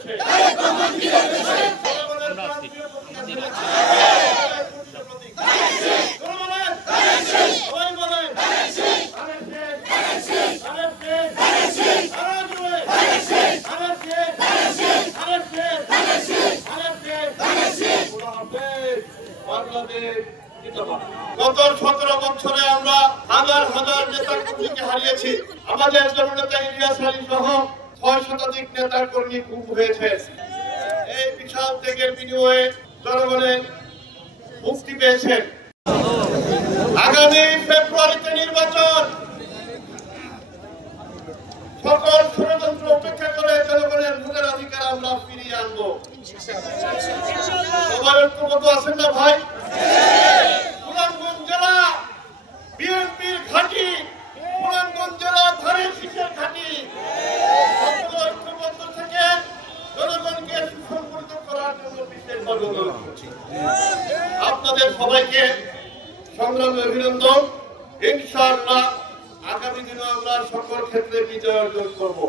দেশে গত 17 বছরে আমরা হাজার হাজার নেতা কর্মীকে হারিয়েছি। আমাদের জননেতা ইলিয়াস আলী সহ 6 শতাধিক নেতা কর্মী খুন হয়েছে। এই বিশাল ত্যাগের বিনিময়ে জনগণের মুক্তি পেয়েছেন। আগামী ফেব্রুয়ারিতে নির্বাচন, সকল ষড়যন্ত্র উপেক্ষা করে জনগণের ভোটের অধিকার আমরা ফিরিয়ে আনবো। সবাই ঐক্যবদ্ধ আছেন না ভাই? সুনামগঞ্জ জেলা বিএনপির ঘাঁটি, সুনামগঞ্জ জেলা ধানের শীষের ঘাঁটি। সকল ঐক্যবদ্ধ থেকে জনগণকে সুসংগঠিত করার জন্য বিশেষ অনুরোধ করছি। আপনাদের সবাইকে সংগ্রামী অভিনন্দন। ইনশাআল্লাহ আগামী দিনে আমরা সকল ক্ষেত্রে বিজয় অর্জন করব।